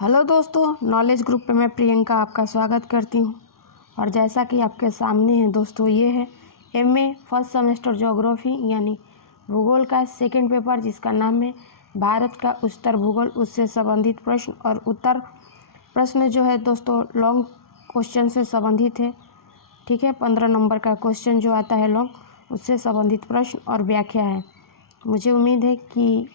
Hello दोस्तों, knowledge group पे मैं प्रियंका आपका स्वागत करती हूँ। और जैसा कि आपके सामने है दोस्तों, ये है एमए फर्स्ट सेमेस्टर ज्योग्राफी यानी भूगोल का सेकंड पेपर, जिसका नाम है भारत का उच्चतर भूगोल। उससे संबंधित प्रश्न और उत्तर। प्रश्न जो है दोस्तों लॉन्ग क्वेश्चन से संबंधित है, ठीक है। 15 नंबर का क्वेश्चन जो आता है लॉन्ग, उससे संबंधित प्रश्न और व्याख्या है। मुझे उम्मीद है कि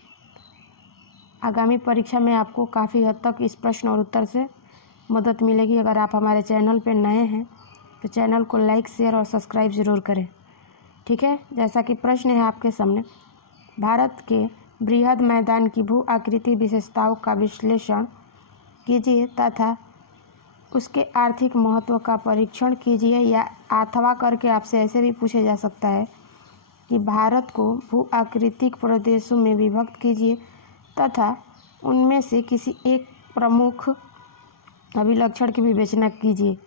आगामी परीक्षा में आपको काफ़ी हद तक इस प्रश्न और उत्तर से मदद मिलेगी। अगर आप हमारे चैनल पर नए हैं तो चैनल को लाइक, शेयर और सब्सक्राइब ज़रूर करें, ठीक है। जैसा कि प्रश्न है आपके सामने, भारत के बृहद मैदान की भू आकृति विशेषताओं का विश्लेषण कीजिए तथा उसके आर्थिक महत्व का परीक्षण कीजिए। या अथवा करके आपसे ऐसे भी पूछा जा सकता है कि भारत को भू आकृतिक प्रदेशों में विभक्त कीजिए तथा उनमें से किसी एक प्रमुख अभिलक्षण की विवेचना कीजिए।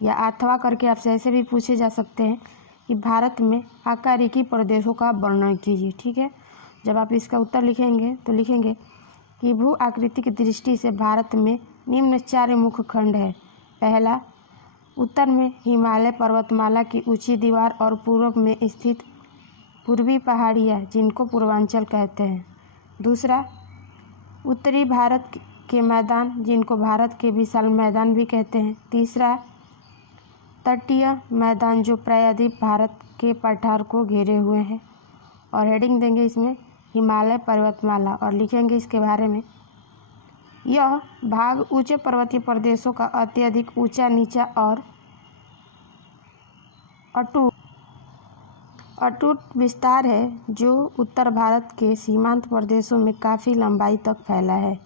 या अथवा करके आपसे ऐसे भी पूछे जा सकते हैं कि भारत में आकारिकी प्रदेशों का वर्णन कीजिए, ठीक है। जब आप इसका उत्तर लिखेंगे तो लिखेंगे कि भू आकृति की दृष्टि से भारत में निम्न 4 मुख्य खंड है। पहला, उत्तर में हिमालय पर्वतमाला की ऊंची दीवार और पूर्व में स्थित पूर्वी पहाड़ियाँ, जिनको पूर्वांचल कहते हैं। दूसरा, उत्तरी भारत के मैदान, जिनको भारत के विशाल मैदान भी कहते हैं। तीसरा, तटीय मैदान जो प्रायद्वीप भारत के पठार को घेरे हुए हैं। और हेडिंग देंगे इसमें हिमालय पर्वतमाला और लिखेंगे इसके बारे में, यह भाग ऊंचे पर्वतीय प्रदेशों का अत्यधिक ऊंचा, नीचा और अटूट विस्तार है, जो उत्तर भारत के सीमांत प्रदेशों में काफ़ी लंबाई तक फैला है।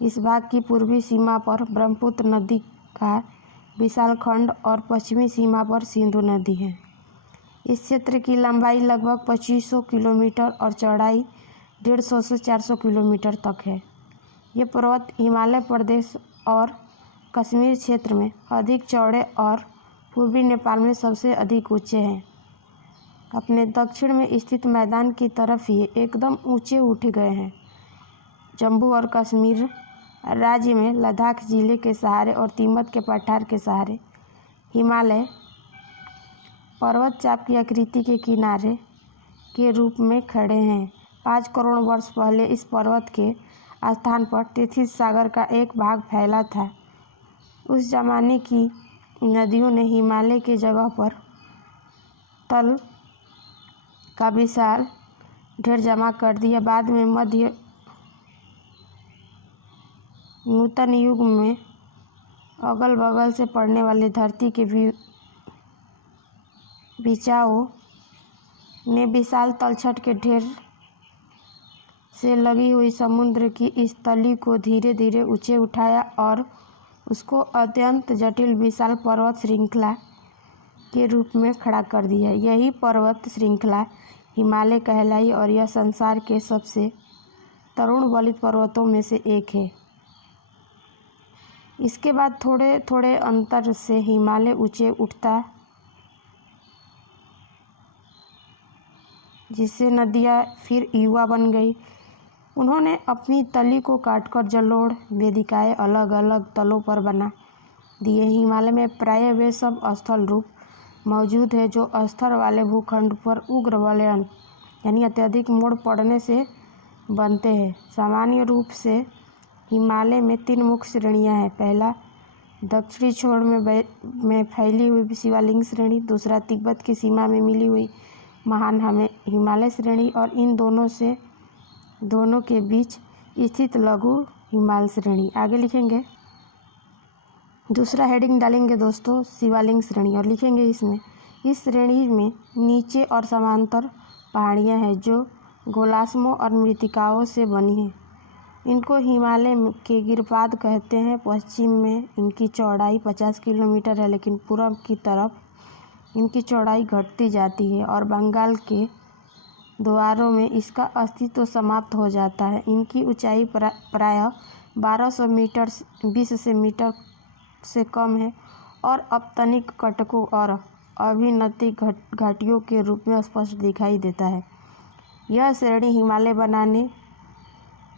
इस भाग की पूर्वी सीमा पर ब्रह्मपुत्र नदी का विशाल खंड और पश्चिमी सीमा पर सिंधु नदी है। इस क्षेत्र की लंबाई लगभग 2500 किलोमीटर और चौड़ाई 150 से 400 किलोमीटर तक है। ये पर्वत हिमालय प्रदेश और कश्मीर क्षेत्र में अधिक चौड़े और पूर्वी नेपाल में सबसे अधिक ऊंचे हैं। अपने दक्षिण में स्थित मैदान की तरफ ये एकदम ऊंचे उठ गए हैं। जम्मू और कश्मीर राज्य में लद्दाख जिले के सहारे और तिब्बत के पठार के सहारे हिमालय पर्वत चाप की आकृति के किनारे के रूप में खड़े हैं। 5 करोड़ वर्ष पहले इस पर्वत के स्थान पर तैथिस सागर का एक भाग फैला था। उस जमाने की नदियों ने हिमालय के जगह पर तल का विशाल ढेर जमा कर दिया। बाद में मध्य नूतन युग में अगल बगल से पड़ने वाली धरती के बिछाओं ने विशाल तलछट के ढेर से लगी हुई समुद्र की इस तली को धीरे धीरे ऊंचे उठाया और उसको अत्यंत जटिल विशाल पर्वत श्रृंखला के रूप में खड़ा कर दिया। यही पर्वत श्रृंखला हिमालय कहलाई और यह संसार के सबसे तरुण वलित पर्वतों में से एक है। इसके बाद थोड़े थोड़े अंतर से हिमालय ऊंचे उठता, जिससे नदियाँ फिर युवा बन गई। उन्होंने अपनी तली को काटकर जलोढ़ वेदिकाएं अलग अलग तलों पर बना दिए। हिमालय में प्रायः वे सब स्थल रूप मौजूद है जो स्तर वाले भूखंड पर उग्र वलयन यानी अत्यधिक मोड़ पड़ने से बनते हैं। सामान्य रूप से हिमालय में 3 मुख्य श्रेणियां हैं। पहला, दक्षिणी छोर में फैली हुई शिवालिक श्रेणी। दूसरा, तिब्बत की सीमा में मिली हुई महान हिमालय श्रेणी। और इन दोनों के बीच स्थित लघु हिमालय श्रेणी। आगे लिखेंगे, दूसरा हेडिंग डालेंगे दोस्तों शिवालिक श्रेणी और लिखेंगे इसमें, इस श्रेणी में नीचे और समांतर पहाड़ियाँ हैं जो गोलाश्मों और मृत्तिकाओं से बनी हैं। इनको हिमालय के गिरपाद कहते हैं। पश्चिम में इनकी चौड़ाई 50 किलोमीटर है, लेकिन पूर्व की तरफ इनकी चौड़ाई घटती जाती है और बंगाल के द्वारों में इसका अस्तित्व समाप्त हो जाता है। इनकी ऊंचाई प्रायः 1200 मीटर 20 मीटर से कम है और अपतनिक कटकों और अभिनतिक घाटियों के रूप में स्पष्ट दिखाई देता है। यह श्रेणी हिमालय बनाने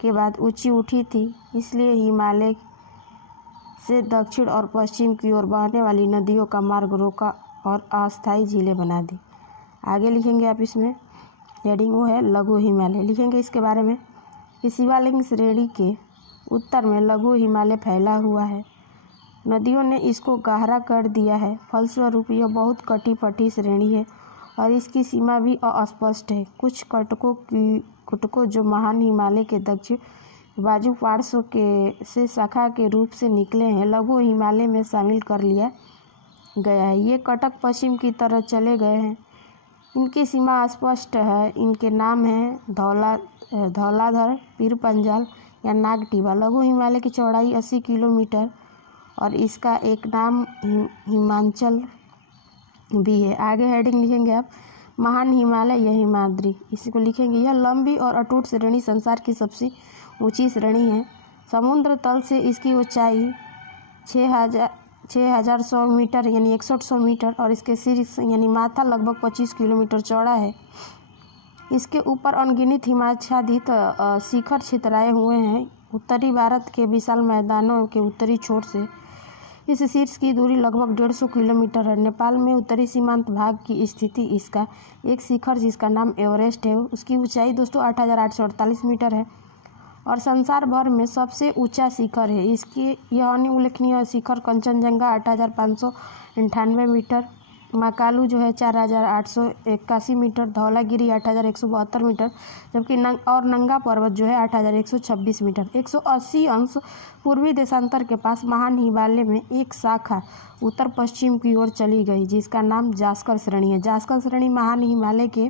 के बाद ऊंची उठी थी, इसलिए हिमालय से दक्षिण और पश्चिम की ओर बहने वाली नदियों का मार्ग रोका और अस्थायी झीलें बना दी। आगे लिखेंगे आप इसमें हेडिंग वो है लघु हिमालय। लिखेंगे इसके बारे में कि शिवालिक श्रेणी के उत्तर में लघु हिमालय फैला हुआ है। नदियों ने इसको गहरा कर दिया है, फलस्वरूप यह बहुत कटी फटी श्रेणी है और इसकी सीमा भी अस्पष्ट है। कुछ कटकों जो महान हिमालय के दक्षिण बाजू पार्श्व के से शाखा के रूप से निकले हैं, लघु हिमालय में शामिल कर लिया गया है। ये कटक पश्चिम की तरफ चले गए हैं। इनकी सीमा अस्पष्ट है। इनके नाम हैं धौलाधर, पीर पंजाल या नागटिबा। लघु हिमालय की चौड़ाई 80 किलोमीटर और इसका एक नाम हिमाचल भी है। आगे हेडिंग लिखेंगे आप महान हिमालय या हिमाद्री। इसी को लिखेंगे यह लंबी और अटूट श्रेणी संसार की सबसे ऊंची श्रेणी है। समुद्र तल से इसकी ऊंचाई 6100 मीटर यानी 6100 मीटर और इसके शीर्ष यानी माथा लगभग 25 किलोमीटर चौड़ा है। इसके ऊपर अनगिनत हिमाच्छादित शिखर छितराए हुए हैं। उत्तरी भारत के विशाल मैदानों के उत्तरी छोर से इस शीर्ष की दूरी लगभग 150 किलोमीटर है। नेपाल में उत्तरी सीमांत भाग की स्थिति इसका एक शिखर जिसका नाम एवरेस्ट है, उसकी ऊंचाई दोस्तों 8848 मीटर है और संसार भर में सबसे ऊंचा शिखर है। इसकी यह अन्य उल्लेखनीय शिखर कंचनजंगा 8598 मीटर, महाकालू जो है 4881 मीटर, धौलागिरी 8172 मीटर, जबकि नंगा पर्वत जो है 8126 मीटर। 180 अंश पूर्वी देशांतर के पास महान हिमालय में एक शाखा उत्तर पश्चिम की ओर चली गई जिसका नाम जास्कर श्रेणी है। जास्कर श्रेणी महान हिमालय के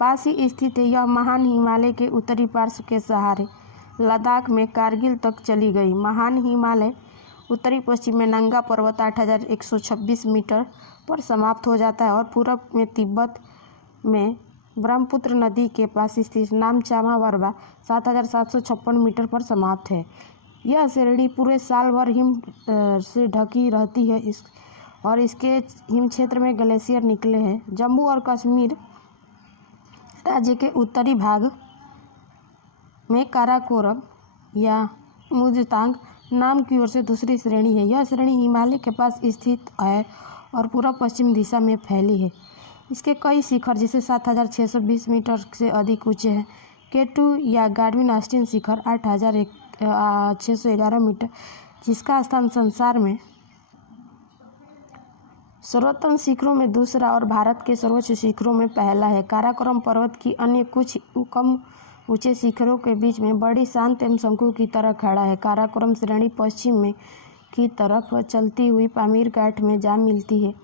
पास ही स्थित है। यह महान हिमालय के उत्तरी पार्श्व के सहारे लद्दाख में कारगिल तक चली गई। महान हिमालय उत्तरी पश्चिम में नंगा पर्वत 8126 मीटर पर समाप्त हो जाता है और पूरब में तिब्बत में ब्रह्मपुत्र नदी के पास स्थित नामचामा वर्बा 7756 मीटर पर समाप्त है। यह श्रेणी पूरे साल भर हिम से ढकी रहती है और इसके हिम क्षेत्र में ग्लेशियर निकले हैं। जम्मू और कश्मीर राज्य के उत्तरी भाग में काराकोरम या मुजतांग नाम की ओर से दूसरी श्रेणी है। यह श्रेणी हिमालय के पास स्थित है और पूर्व पश्चिम दिशा में फैली है। इसके कई शिखर जिसे 7620 मीटर से अधिक ऊंचे हैं। K2 या गाडविन ऑस्टिन शिखर 8611 मीटर, जिसका स्थान संसार में सर्वोत्तम शिखरों में दूसरा और भारत के सर्वोच्च शिखरों में पहला है। काराकोरम पर्वत की अन्य कुछ कम ऊंचे शिखरों के बीच में बड़ी शांत एवं शंकु की तरह खड़ा है। काराकोरम श्रेणी पश्चिम में की तरफ चलती हुई पामीर घाट में जा मिलती है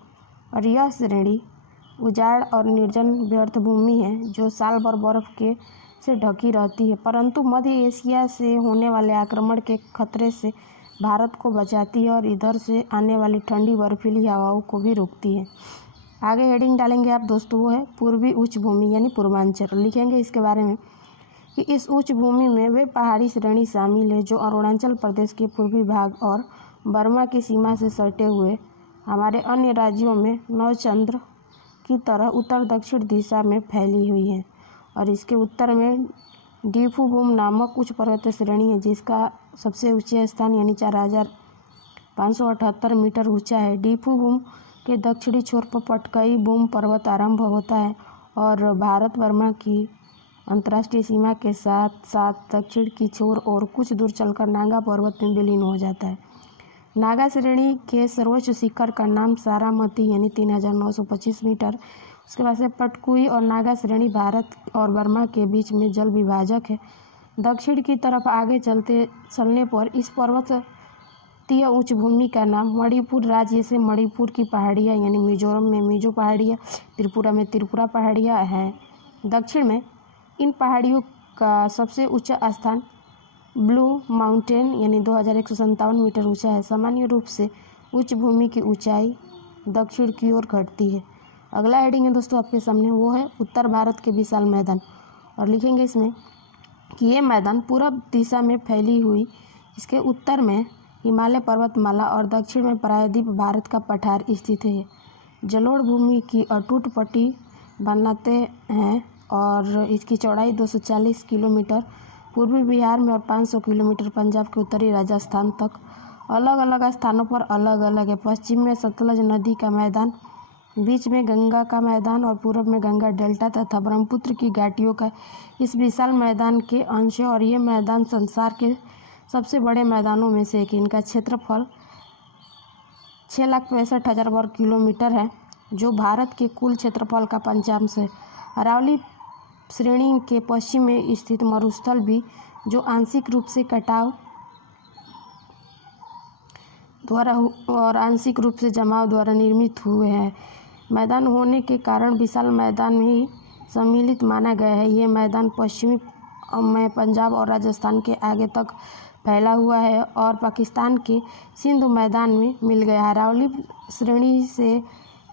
और यह श्रेणी उजाड़ और निर्जन व्यर्थ भूमि है जो साल भर बर्फ के से ढकी रहती है, परंतु मध्य एशिया से होने वाले आक्रमण के खतरे से भारत को बचाती है और इधर से आने वाली ठंडी बर्फीली हवाओं को भी रोकती है। आगे हेडिंग डालेंगे आप दोस्तों, वो है पूर्वी उच्च भूमि यानी पूर्वांचल। लिखेंगे इसके बारे में कि इस उच्च भूमि में वे पहाड़ी श्रेणी शामिल है जो अरुणाचल प्रदेश के पूर्वी भाग और बर्मा की सीमा से सटे हुए हमारे अन्य राज्यों में नौचंद्र की तरह उत्तर दक्षिण दिशा में फैली हुई है और इसके उत्तर में डीफूबूम नामक उच्च पर्वत श्रेणी है जिसका सबसे ऊंचे स्थान यानी 4578 मीटर ऊंचा है। डीफूबूम के दक्षिणी छोर पर पटकई बूम पर्वत आरंभ होता है और भारत बर्मा की अंतर्राष्ट्रीय सीमा के साथ साथ दक्षिण की छोर और कुछ दूर चलकर नागा पर्वत में विलीन हो जाता है। नागा श्रेणी के सर्वोच्च शिखर का नाम सारामती यानी 3925 मीटर। उसके बाद से पटकुई और नागा श्रेणी भारत और बर्मा के बीच में जल विभाजक है। दक्षिण की तरफ आगे चलने पर इस पर्वतीय उच्च भूमि का नाम मणिपुर राज्य से मणिपुर की पहाड़ियाँ यानी मिजोरम में मिजो पहाड़ियाँ, त्रिपुरा में त्रिपुरा पहाड़ियाँ हैं। दक्षिण में इन पहाड़ियों का सबसे ऊंचा स्थान ब्लू माउंटेन यानी 2157 मीटर ऊंचा है। सामान्य रूप से उच्च भूमि की ऊंचाई दक्षिण की ओर घटती है। अगला हेडिंग है दोस्तों आपके सामने, वो है उत्तर भारत के विशाल मैदान और लिखेंगे इसमें कि ये मैदान पूरब दिशा में फैली हुई, इसके उत्तर में हिमालय पर्वतमाला और दक्षिण में प्रायद्वीप भारत का पठार स्थित है। जलोढ़ भूमि की अटूट पट्टी बनाते हैं और इसकी चौड़ाई 240 किलोमीटर पूर्वी बिहार में और 500 किलोमीटर पंजाब के उत्तरी राजस्थान तक अलग अलग स्थानों पर अलग अलग है। पश्चिम में सतलज नदी का मैदान, बीच में गंगा का मैदान और पूर्व में गंगा डेल्टा तथा ब्रह्मपुत्र की घाटियों का इस विशाल मैदान के अंश है। और ये मैदान संसार के सबसे बड़े मैदानों में से एक है। इनका क्षेत्रफल 6,65,000 वर्ग किलोमीटर है, जो भारत के कुल क्षेत्रफल का 5% है। अरावली श्रेणी के पश्चिम में स्थित मरुस्थल भी, जो आंशिक रूप से कटाव द्वारा और आंशिक रूप से जमाव द्वारा निर्मित हुए हैं, मैदान होने के कारण विशाल मैदान में ही सम्मिलित माना गया है। ये मैदान पश्चिमी में पंजाब और राजस्थान के आगे तक फैला हुआ है और पाकिस्तान के सिंधु मैदान में मिल गया। अरावली श्रेणी से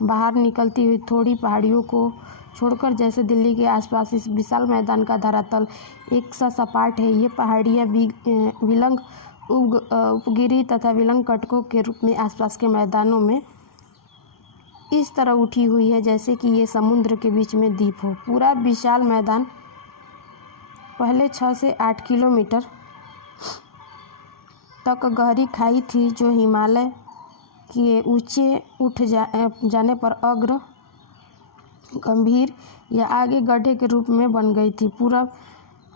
बाहर निकलती हुई थोड़ी पहाड़ियों को छोड़कर, जैसे दिल्ली के आसपास, इस विशाल मैदान का धरातल एक सा सपाट है। ये पहाड़ियाँ विलंग उपगिरी तथा विलंग कटकों के रूप में आसपास के मैदानों में इस तरह उठी हुई है जैसे कि ये समुद्र के बीच में द्वीप हो। पूरा विशाल मैदान पहले 6 से 8 किलोमीटर तक गहरी खाई थी, जो हिमालय के ऊंचे उठ जाने पर अग्र गंभीर या आगे गड्ढे के रूप में बन गई थी। पूर्व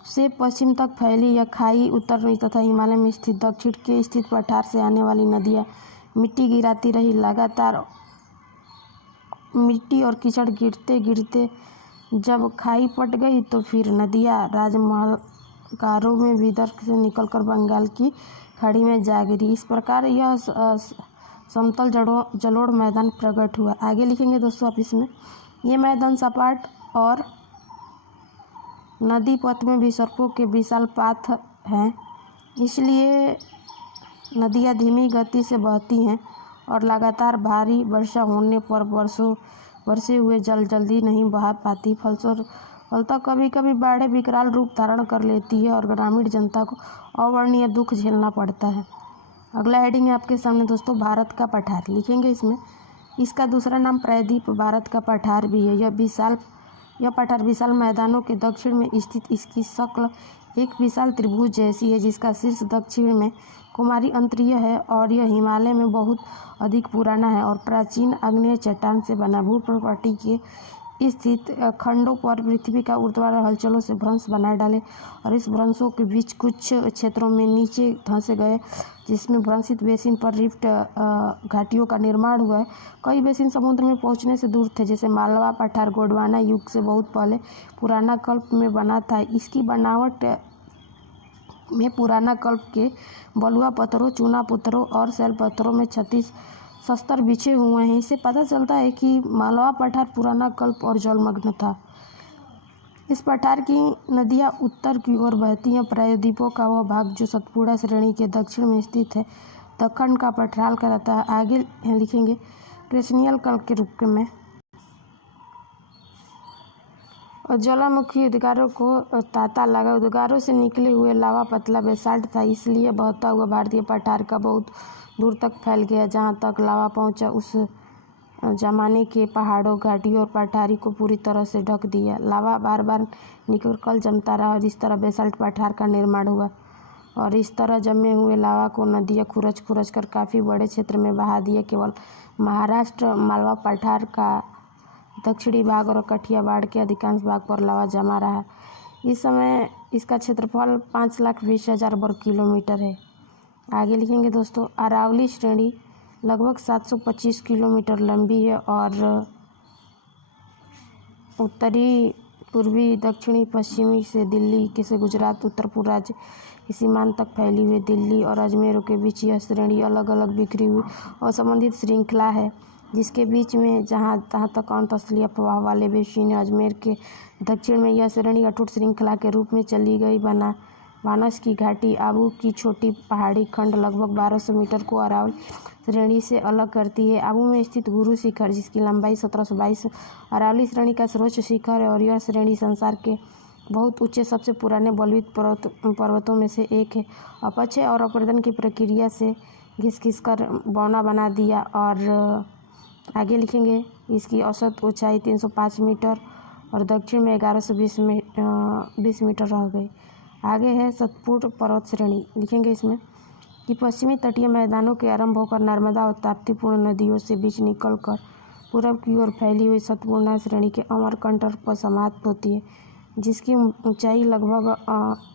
से पश्चिम तक फैली यह खाई उत्तरी तथा हिमालय में स्थित दक्षिण के स्थित पठार से आने वाली नदियाँ मिट्टी गिराती रही। लगातार मिट्टी और कीचड़ गिरते गिरते जब खाई पट गई तो फिर नदियाँ राजमहलकारों में विदर्भ से निकलकर बंगाल की खाड़ी में जा गिरी। इस प्रकार यह समतल जलोढ़ मैदान प्रकट हुआ। आगे लिखेंगे दोस्तों आप इसमें, ये मैदान सपाट और नदी पथ में भी सड़कों के विशाल पाथ हैं, इसलिए नदियाँ धीमी गति से बहती हैं और लगातार भारी वर्षा होने पर बरसे हुए जल जल्दी नहीं बहा पाती। फलतः कभी कभी बाढ़ें विकराल रूप धारण कर लेती है और ग्रामीण जनता को अवर्णनीय दुख झेलना पड़ता है। अगला हेडिंग है आपके सामने दोस्तों, भारत का पठार। लिखेंगे इसमें, इसका दूसरा नाम प्रायद्वीप भारत का पठार भी है। यह पठार विशाल मैदानों के दक्षिण में स्थित, इसकी शक्ल एक विशाल त्रिभुज जैसी है, जिसका शीर्ष दक्षिण में कुमारी अंतरीय है और यह हिमालय में बहुत अधिक पुराना है और प्राचीन आग्नेय चट्टान से बना। भूप्रपाटी के स्थित खंडों पर पृथ्वी का ऊर्ध्वाधर हलचलों से भ्रंश बना डाले और इस भ्रंशों के बीच कुछ क्षेत्रों में नीचे धंसे गए, जिसमें भ्रंशित बेसिन पर रिफ्ट घाटियों का निर्माण हुआ है। कई बेसिन समुद्र में पहुंचने से दूर थे, जैसे मालवा पठार गोंडवाना युग से बहुत पहले पुराना कल्प में बना था। इसकी बनावट में पुराना कल्प के बलुआ पत्थरों, चूना पत्थरों और शैल पत्थरों में 36 शस्त्र बिछे हुए हैं। इससे पता चलता है कि मालवा पठार पुराना कल्प और जलमग्न था। इस पठार की नदियाँ उत्तर की ओर बहती हैं। प्रायद्वीपों का वह भाग जो सतपुड़ा श्रेणी के दक्षिण में स्थित है, दक्कन का पठार कहलाता है। आगे लिखेंगे, क्रेशनियल कल्प के रूप में और ज्वालामुखी उद्गारों को तांता लगा। उद्गारों से निकले हुए लावा पतला बेसाल्ट था, इसलिए बहता हुआ भारतीय पठार का बहुत दूर तक फैल गया। जहाँ तक लावा पहुँचा, उस जमाने के पहाड़ों, घाटियों और पठारी को पूरी तरह से ढक दिया। लावा बार बार निकल जमता रहा और इस तरह बेसाल्ट पठार का निर्माण हुआ और इस तरह जमे हुए लावा को नदियाँ खुरच कर काफ़ी बड़े क्षेत्र में बहा दिया। केवल महाराष्ट्र मालवा पठार का दक्षिणी भाग और कठियावाड़ के अधिकांश भाग पर लावा जमा रहा। इस समय इसका क्षेत्रफल 5,20,000 वर्ग किलोमीटर है। आगे लिखेंगे दोस्तों, अरावली श्रेणी लगभग 725 किलोमीटर लंबी है और उत्तरी, पूर्वी, दक्षिणी, पश्चिमी से दिल्ली से गुजरात, उत्तर पूर्व राज्य की सीमांत तक फैली हुई दिल्ली और अजमेरों के बीच यह श्रेणी अलग अलग बिखरी हुई और संबंधित श्रृंखला है, जिसके बीच में जहाँ तक अंतस्थलीय प्रवाह वाले बेसिन अजमेर के दक्षिण में यह श्रेणी अटूट श्रृंखला के रूप में चली गई। बानस की घाटी, आबू की छोटी पहाड़ी खंड लगभग 1200 मीटर को अरावली श्रेणी से अलग करती है। आबू में स्थित गुरु शिखर, जिसकी लंबाई 1722 अरावली श्रेणी का सर्वोच्च शिखर है और यह श्रेणी संसार के बहुत ऊंचे, सबसे पुराने बलुत पर्वतों में से एक है। अपक्षय और अपर्दन की प्रक्रिया से घिस कर बौना बना दिया। और आगे लिखेंगे, इसकी औसत ऊंचाई 305 मीटर और दक्षिण में 1120 मीटर रह गई। आगे है सतपुड़ा पर्वत श्रेणी। लिखेंगे इसमें, कि पश्चिमी तटीय मैदानों के आरंभ होकर नर्मदा और ताप्तीपूर्ण नदियों से बीच निकलकर पूरब की ओर फैली हुई सतपूर्णा श्रेणी के अमरकंटक पर समाप्त होती है, जिसकी ऊंचाई लगभग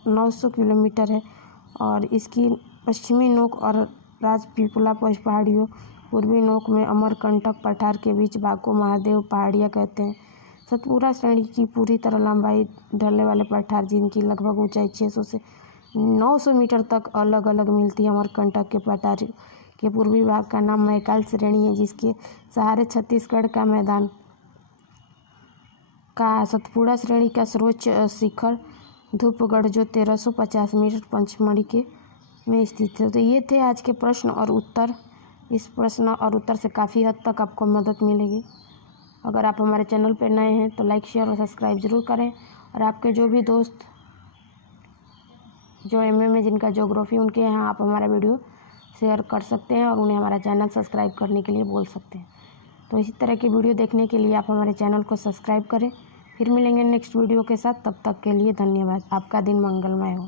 900 किलोमीटर है और इसकी पश्चिमी नोक और राजपीपला पहाड़ियों पूर्वी नोक में अमरकंटक पठार के बीच भाग को महादेव पहाड़ियाँ कहते हैं। सतपुड़ा श्रेणी की पूरी तरह लंबाई ढलने वाले पठार जिनकी लगभग ऊंचाई 600 से 900 मीटर तक अलग अलग मिलती है। अमरकंटक के पठार के पूर्वी भाग का नाम महाकाल श्रेणी है, जिसके सहारे छत्तीसगढ़ का मैदान का सतपुड़ा श्रेणी का सर्वोच्च शिखर धूपगढ़ जो 1350 मीटर पंचमढ़ी के में स्थित है। तो ये थे आज के प्रश्न और उत्तर। इस प्रश्न और उत्तर से काफ़ी हद तक आपको मदद मिलेगी। अगर आप हमारे चैनल पर नए हैं तो लाइक शेयर और सब्सक्राइब ज़रूर करें और आपके जो भी दोस्त जो एमए में जिनका ज्योग्राफी उनके यहाँ आप हमारा वीडियो शेयर कर सकते हैं और उन्हें हमारा चैनल सब्सक्राइब करने के लिए बोल सकते हैं। तो इसी तरह की वीडियो देखने के लिए आप हमारे चैनल को सब्सक्राइब करें। फिर मिलेंगे नेक्स्ट वीडियो के साथ, तब तक के लिए धन्यवाद। आपका दिन मंगलमय हो।